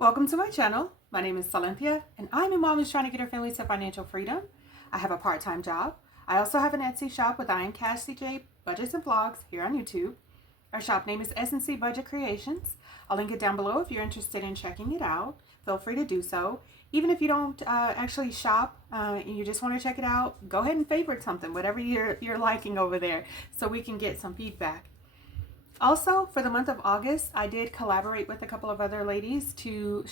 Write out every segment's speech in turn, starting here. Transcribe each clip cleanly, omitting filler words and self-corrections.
Welcome to my channel. My name is Silynthia, and I'm a mom who's trying to get her family to financial freedom. I have a part-time job. I also have an Etsy shop with I am Cash CJ Budgets and Vlogs here on YouTube. Our shop name is S&C Budget Creations. I'll link it down below if you're interested in checking it out. Feel free to do so. Even if you don't actually shop and you just want to check it out, go ahead and favorite something, whatever you're liking over there, so we can get some feedback. Also, for the month of August, I did collaborate with a couple of other ladies to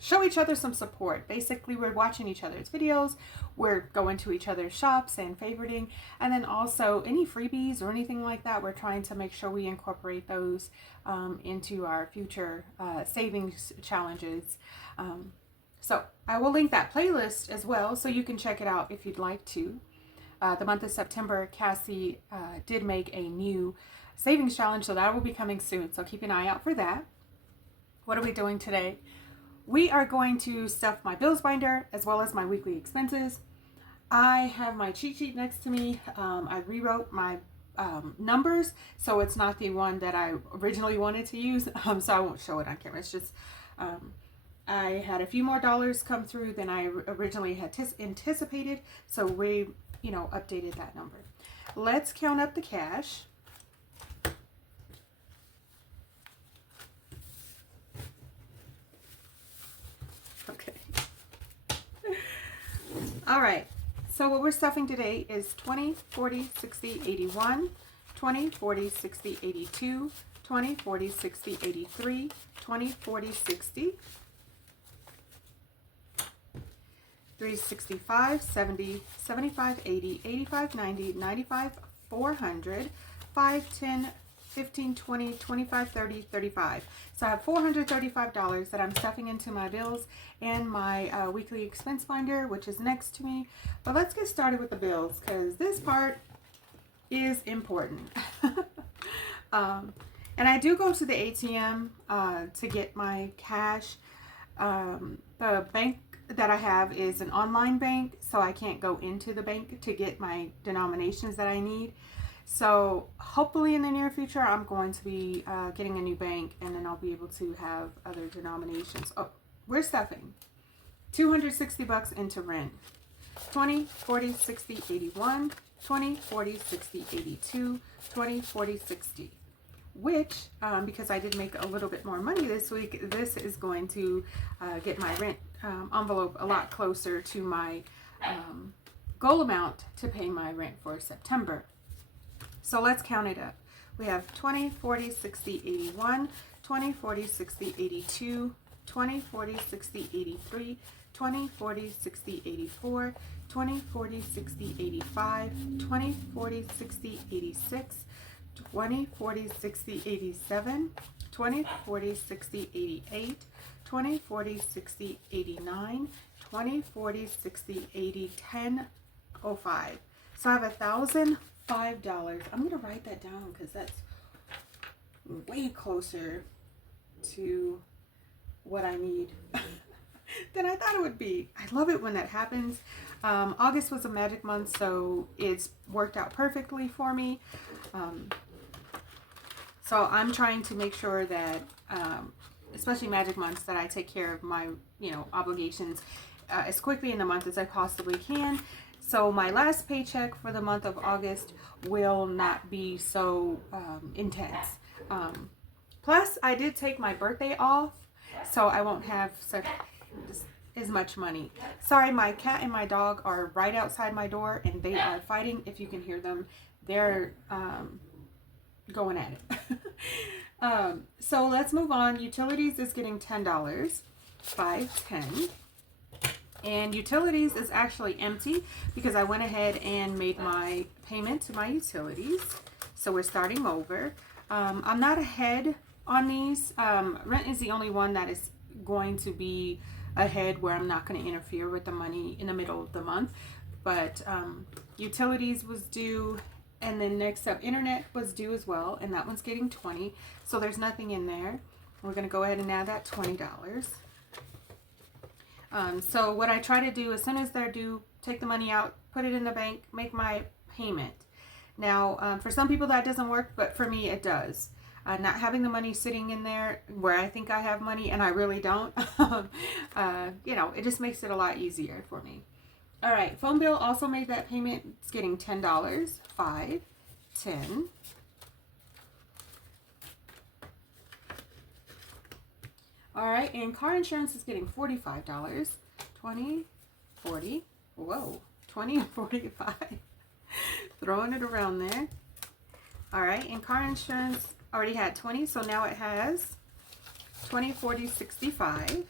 show each other some support. Basically, we're watching each other's videos, we're going to each other's shops and favoriting, and then also any freebies or anything like that, we're trying to make sure we incorporate those into our future savings challenges. So I will link that playlist as well, so you can check it out if you'd like to. The month of September, Cassie did make a new savings challenge, so that will be coming soon, so keep an eye out for that. What are we doing today? We are going to stuff my bills binder as well as my weekly expenses. I have my cheat sheet next to me. I rewrote my numbers, so it's not the one that I originally wanted to use, so I won't show it on camera. It's just I had a few more dollars come through than I originally had anticipated, so we updated that number. Let's count up the cash. Okay. All right. So what we're stuffing today is 20, 40, 60, 81, 20, 40, 60, 82, 20, 40, 60, 83, 20, 40, 60, 365, 70, 75, 80, 85, 90, 95, 400, 5, 10, 15, 20, 25, 30, 35. So I have $435 that I'm stuffing into my bills and my weekly expense binder, which is next to me. But let's get started with the bills, because this part is important. And I do go to the ATM to get my cash. The bank that I have is an online bank, so I can't go into the bank to get my denominations that I need. So hopefully in the near future I'm going to be getting a new bank, and then I'll be able to have other denominations. Oh, we're stuffing $260 into rent. 20, 40, 60, 81, 20, 40, 60, 82, 20, 40, 60. Which, because I did make a little bit more money this week, this is going to get my rent envelope a lot closer to my goal amount to pay my rent for September. So let's count it up. We have 20, 40, 60, 81, 20, 40, 60, 82, 20, 40, 60, 83, 20, 40, 60, 84, 20, 40, 60, 85, 20, 40, 60, 86, 20, 40, 60, 87, 20, 40, 60, 88, 20, 40, 60, 89, 20, 40, 60, 80, 10, 05. So I have $1,005. I'm going to write that down because that's way closer to what I need than I thought it would be. I love it when that happens. August was a magic month, so it's worked out perfectly for me. So I'm trying to make sure that, especially magic months, that I take care of my, obligations as quickly in the month as I possibly can. So my last paycheck for the month of August will not be so intense. Plus, I did take my birthday off, so I won't have as much money. Sorry, my cat and my dog are right outside my door, and they are fighting. If you can hear them, they're going at it. So let's move on. Utilities is getting $10, 5, 10. And utilities is actually empty because I went ahead and made my payment to my utilities. So we're starting over. I'm not ahead on these. Rent is the only one that is going to be ahead where I'm not going to interfere with the money in the middle of the month. But utilities was due, and then next up internet was due as well, and that one's getting $20. So there's nothing in there. We're going to go ahead and add that $20. So what I try to do as soon as they're due, take the money out, put it in the bank, make my payment. Now, for some people that doesn't work, but for me it does. not having the money sitting in there where I think I have money and I really don't, you know, it just makes it a lot easier for me. All right, phone bill also made that payment. It's getting $10, 5, 10. All right, and car insurance is getting $45, 20, 40, whoa, 20 and 45. Throwing it around there. All right, and car insurance already had 20, so now it has 20, 40, 65.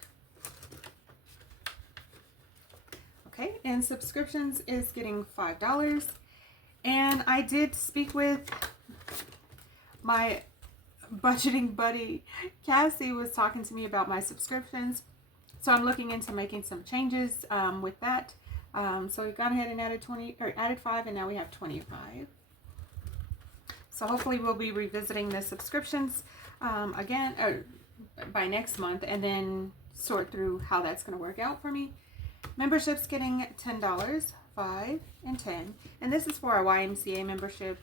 Okay, and subscriptions is getting $5. And I did speak with my budgeting buddy. Cassie was talking to me about my subscriptions. So I'm looking into making some changes with that. So we've gone ahead and added 5, and now we have 25. So hopefully we'll be revisiting the subscriptions again by next month, and then sort through how that's going to work out for me. Membership's getting $10, 5, and 10. And this is for our YMCA membership.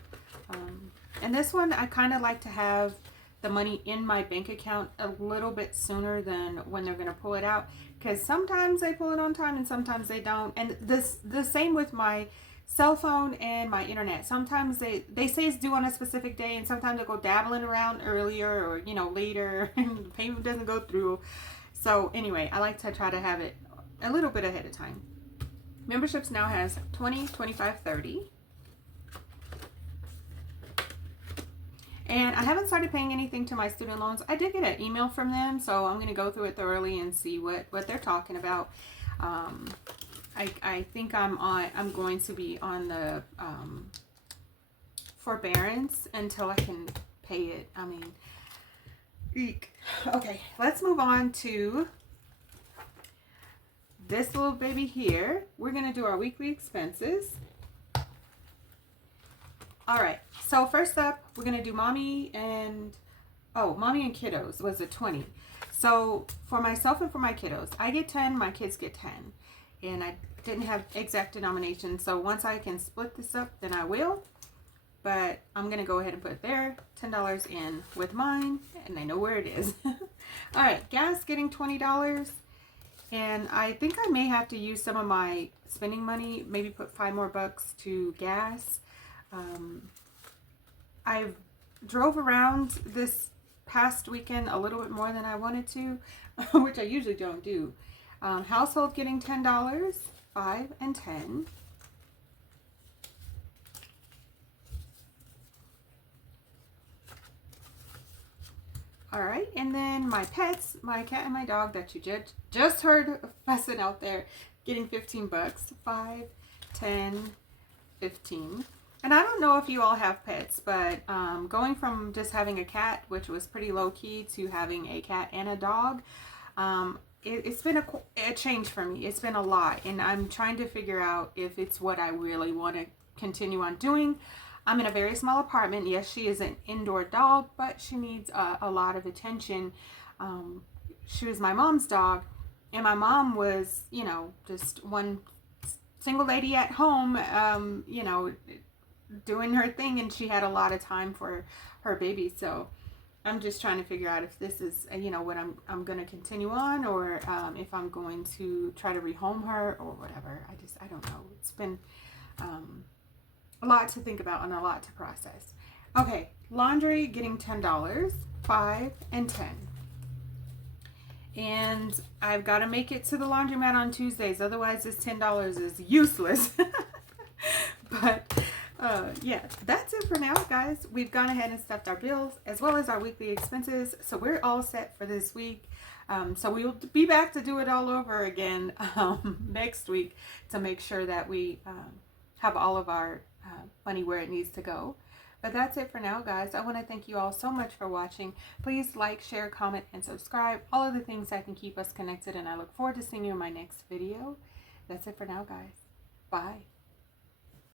And this one, I kind of like to have the money in my bank account a little bit sooner than when they're going to pull it out, because sometimes they pull it on time and sometimes they don't. And the same with my cell phone and my internet. Sometimes they say it's due on a specific day, and sometimes they go dabbling around earlier or, you know, later, and the payment doesn't go through. So anyway, I like to try to have it a little bit ahead of time. Memberships now has 20, 25, 30. And I haven't started paying anything to my student loans. I did get an email from them, so I'm going to go through it thoroughly and see what they're talking about. I think I'm going to be on the forbearance until I can pay it. I mean, eek. Okay, let's move on to this little baby here. We're going to do our weekly expenses. All right, so first up, we're going to do mommy and kiddos was a 20. So for myself and for my kiddos, I get 10, my kids get 10. And I didn't have exact denomination, so once I can split this up, then I will. But I'm going to go ahead and put their $10 in with mine, and I know where it is. All right, gas getting $20. And I think I may have to use some of my spending money, maybe put $5 more to gas. I drove around this past weekend a little bit more than I wanted to, which I usually don't do. Household getting $10, 5, and 10. All right, and then my pets, my cat and my dog that you just heard fussing out there, getting $15, 5, 10, 15. And I don't know if you all have pets, but going from just having a cat, which was pretty low-key, to having a cat and a dog, it's been a change for me. It's been a lot, and I'm trying to figure out if it's what I really want to continue on doing. I'm in a very small apartment. Yes, she is an indoor dog, but she needs a lot of attention. She was my mom's dog, and my mom was, you know, just one single lady at home, you know, doing her thing, and she had a lot of time for her baby. So I'm just trying to figure out if this is, you know, what I'm going to continue on, or if I'm going to try to rehome her or whatever. I don't know. It's been a lot to think about and a lot to process. Okay, laundry getting $10, 5, and 10. And I've got to make it to the laundromat on Tuesdays, otherwise this $10 is useless. But yeah, that's it for now, guys. We've gone ahead and stuffed our bills as well as our weekly expenses, so we're all set for this week. So we will be back to do it all over again next week to make sure that we have all of our money where it needs to go. But that's it for now, guys. I want to thank you all so much for watching. Please like, share, comment, and subscribe. All of the things that can keep us connected, and I look forward to seeing you in my next video. That's it for now, guys. Bye.